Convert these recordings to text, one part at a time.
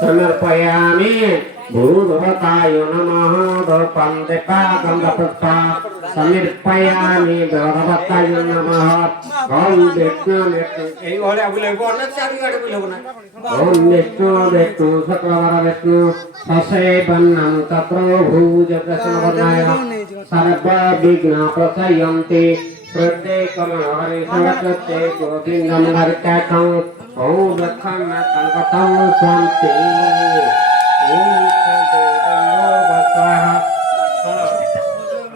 समर्पयामि भूभवताय नमः दर्पं दीपागन्धपुष्पा समर्पयामि भगवताय नमः ओम विष्णु এই ঘরে বলে বলনা চারি গাড়ি বলে না ওম বিষ্ণু বিষ্ণু সকলবার বিষ্ণু সসেবন্নম তত্র ভূজ প্রসন্নবর্ণায় সর্ব বিঘ্ন প্রসয়ন্তি শ্রদ্ধে কমহরি সরস্বতে গোবিন্দম হরিকাতং ओम लखन कल्पतम शांति ओम सदेवो बसहा सुनो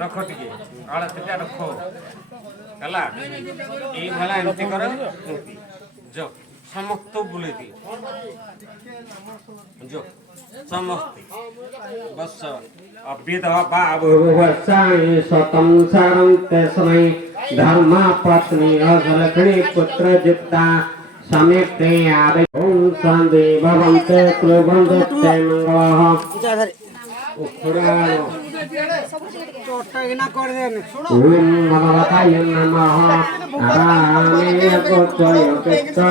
रखो टिके आला सेटा रखो कला ए भला एंती करो जो समस्त बुले दी जो समस्त बस अभ्यदवा बाबुवसाय सतम सारं तस्मै धर्मा पत्नी अघलखणी पुत्र जुक्ता समेते आदि ओम शांति भवन्ते क्लोबन्ते मंगलः उखुरालो चोटगिना कर देन ओम भगवताय नमः नारायणे कोचय पेट्टा